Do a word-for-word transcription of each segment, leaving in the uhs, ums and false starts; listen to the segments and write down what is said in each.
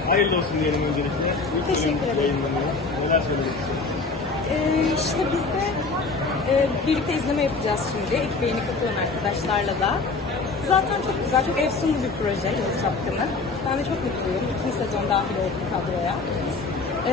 Hayırlı olsun diyelim öncelikle. İlk Teşekkür bölüm ederim. yayınlanıyor. Neler söylemek istiyorsunuz? Ee, işte biz de e, birlikte izleme yapacağız şimdi. Ekip yeni katılan arkadaşlarla da. Zaten çok güzel, çok efsunlu bir proje Yıldız Çapkını. Ben de çok mutluyum. İkinci sezon dahil oldum kadroya. Ee,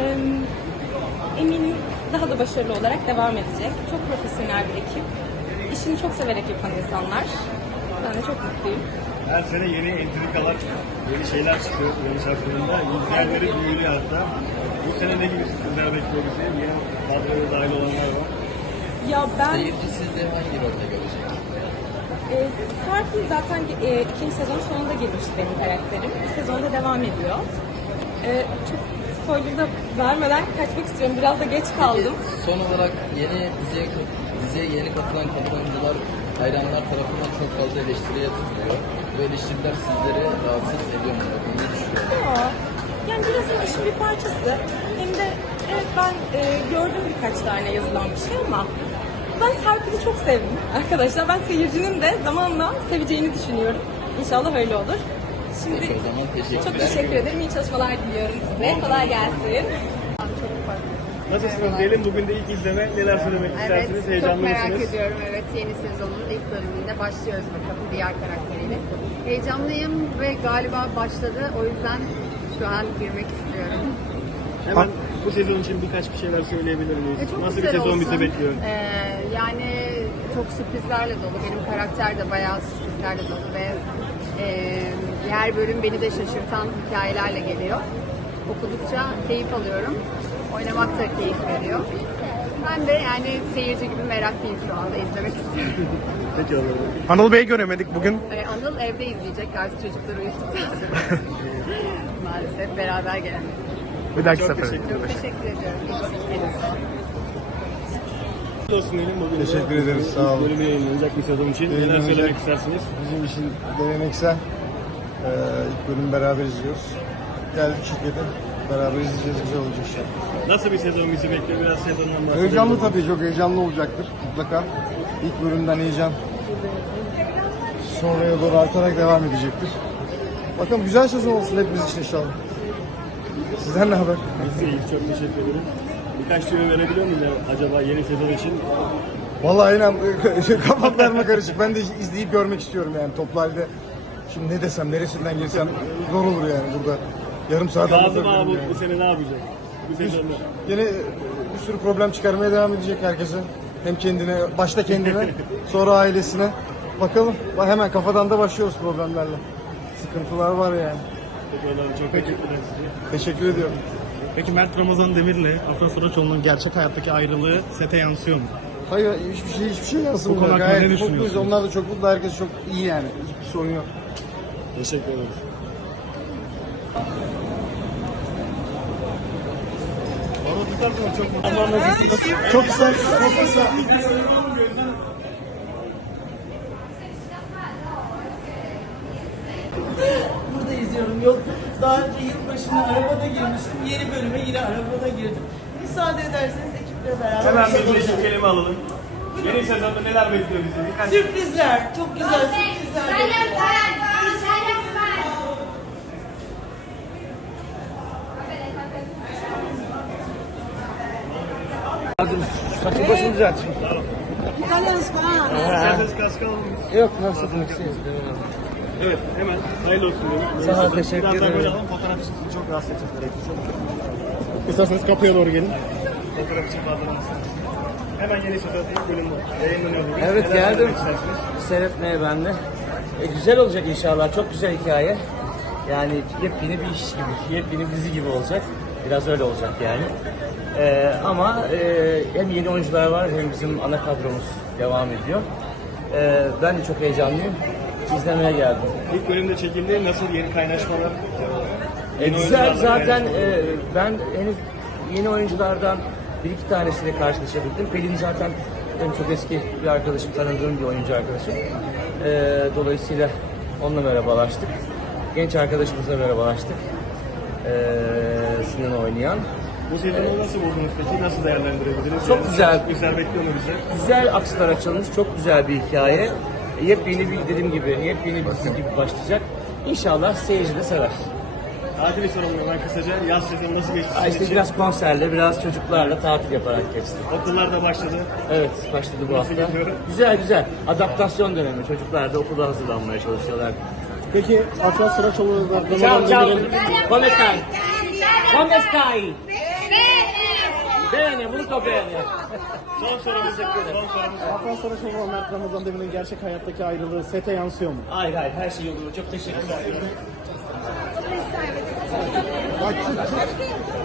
eminim daha da başarılı olarak devam edecek. Çok profesyonel bir ekip. İşini çok severek yapan insanlar. Ben de çok mutluyum. Her sene yeni entrikalar, yeni şeyler çıkıyor Yıldız Çapkını'nda. İzleyenleri büyülüyor hatta. Bu sene ne gibi sürprizler bekliyor bizi? Yeni kadroya dahil olanlar var. Ya ben... Seyirci sizde hangi rolde görecek? E, Farklı zaten e, ikinci sezon sonunda girmişti benim karakterim. Bu sezonda devam ediyor. E, çok spoiler da vermeden kaçmak istiyorum. Biraz da geç kaldım. Peki, son olarak yeni diziye, diziye yeni katılan katılımcılar, hayranlar tarafından çok fazla eleştiriye tutuluyor. Bu eleştiriler sizleri rahatsız ediyor mu? Ne düşünüyorsunuz? Ya, yani biraz da işin bir parçası. Hem de evet ben e, gördüm birkaç tane yazılan bir şey ama ben Serpil'i çok sevdim arkadaşlar. Ben seyircinin de zamanla seveceğini düşünüyorum. İnşallah öyle olur. Şimdi Peki, o zaman teşekkürler. çok teşekkür ederim. İyi çalışmalar diliyorum size. Kolay gelsin. Nasılsınız diyelim? Bugün de ilk izleme. Neler söylemek Evet, istersiniz? çok Heyecanlı merak mısınız? ediyorum. Evet, yeni sezonun ilk bölümünde başlıyoruz bakalım diğer karakteriyle. Heyecanlıyım ve galiba başladı. O yüzden şu an girmek istiyorum. Hemen bu sezon için birkaç bir şeyler söyleyebilir miyiz? E, çok Nasıl bir güzel sezon olsun. bizi bekliyor? Ee, yani çok sürprizlerle dolu. Benim karakter de bayağı sürprizlerle dolu ve e, her bölüm beni de şaşırtan hikayelerle geliyor. Okudukça keyif alıyorum. Oynamak da keyif veriyor. Ben de yani seyirci gibi meraklıyım şu anda. İzlemek istiyorum. Peki olur. Anıl Bey'i göremedik bugün. Ee, Anıl evde izleyecek artık çocukları uyuttuktan sonra. Maalesef beraber gelemedik. Bir dahaki Çok sefer. teşekkür ederim. Çok teşekkür ediyorum. Elinize. Hayırlı olsun diyelim bugün. de. Teşekkür ederiz, sağ olun. Bölümü yayınlanacak bir sezon için. Neler Yayınlanacak. söylemek istersiniz? Bizim için geleneksel. Ee, ilk bölüm beraber izliyoruz. Geldik şirkete. Beraber izleyeceğiz. Güzel olacak inşallah. Nasıl bir sezon bizi bekliyor? Biraz sezondan bahsedelim. Heyecanlı tabii. Çok heyecanlı olacaktır mutlaka. İlk bölümden heyecan sonraya doğru artarak devam edecektir. Bakalım güzel sezon olsun hepimiz için inşallah. Sizden ne haber? Biz de iyiyiz. Çok teşekkür ederim. Birkaç tüyo verebiliyor muyuz acaba yeni sezon için? Vallahi inan kafam karma karışık. Ben de izleyip görmek istiyorum yani toplu halde. Şimdi ne desem, neresinden girsem zor olur yani burada. Yarım saat Kazım anlatabilirim abi yani. bu sene ne yapacak? Bu sezonda. Yine bir sürü problem çıkarmaya devam edecek herkese. Hem kendine, başta kendine, sonra ailesine. Bakalım, hemen kafadan da başlıyoruz problemlerle. Sıkıntılar var yani. Peki olalım. Çok teşekkür ederim size. Teşekkür ediyorum. Peki Mert Ramazan Demir'le Afra Saraçoğlu'nun gerçek hayattaki ayrılığı sete yansıyor mu? Hayır, hiçbir şey hiçbir şey Bu yansımıyor. konu hakkında ne Gayet düşünüyorsunuz? mutluyuz. Onlar da çok mutlu, herkes çok iyi yani. Hiçbir sorun yok. Teşekkür ederim. Orada tutarsanız çok mutlu oluruz. Çok kısa, çok kısa. Burada izliyorum. Yok, daha önce yılbaşına arabada girmiştim. Yeni bölüme yine arabada girdim. Müsaade ederseniz ekiple beraber. Hemen bir beş kelime alalım. Yeni sezonda neler bekliyor bizi? Birkaç Sürprizler. Çok güzel sürprizler. Saçı başını düzelteyim. isterseniz kaskı alalım. Yok, nasıl satmak istiyorsun? Evet, hemen hayırlı olsun diyorum. Sağ ol, teşekkür Biraz daha ederim. böyle alalım, fotoğraf için sizi çok rahatsız edeceğiz. İsterseniz kapıya doğru gelin. Fotoğraf için fazla Hemen yeni sezon ilk bölüm yayınlanıyor bugün. Evet, Neler geldim. söylemek istersiniz? Seyretmeye ben de. E, güzel olacak inşallah. Çok güzel hikaye. Yani yepyeni bir iş gibi, yepyeni bir dizi gibi olacak. Biraz öyle olacak yani. E, ama e, hem yeni oyuncular var hem bizim ana kadromuz devam ediyor. E, ben de çok heyecanlıyım. İzlemeye geldim. İlk bölümde çekildi. Nasıl yeni kaynaşmalar? E, Yeni güzel oyuncularla zaten kaynaşmalar. e, ben henüz yeni oyunculardan bir iki tanesiyle karşılaşabildim. Pelin zaten benim çok eski bir arkadaşım, tanıdığım bir oyuncu arkadaşım. E, dolayısıyla onunla merhabalaştık. Genç arkadaşımızla merhabalaştık. E, Sinan oynayan. Bu sezonu nasıl buldunuz peki? Nasıl değerlendirebiliriz? Çok Yani güzel. Sürprizler bekliyor mu bize? Güzel akslar açılmış, çok güzel bir hikaye. Yepyeni bir dediğim gibi, yepyeni bir dizi gibi başlayacak. İnşallah seyirci de sever. Tatili sorumlu ben kısaca. Yaz sezonu nasıl geçti? Aa, sizin işte için? biraz konserle, biraz çocuklarla tatil yaparak geçti. Okullar da başladı. Evet, başladı bu Nasıl hafta. gidiyor? Güzel güzel. Adaptasyon dönemi. Çocuklar da okula hazırlanmaya çalışıyorlar. Peki Afra Saraçoğlu da Ciao, ciao. Demir'in Come stai? Come stai? Bene, molto bene. Son sorumuz. Son sorumuz. Afra Saraçoğlu ve Mert Ramazan Demir'in gerçek hayattaki ayrılığı sete yansıyor mu? Hayır hayır, her şey yolunda. Çok teşekkürler. Bak, çık, çık.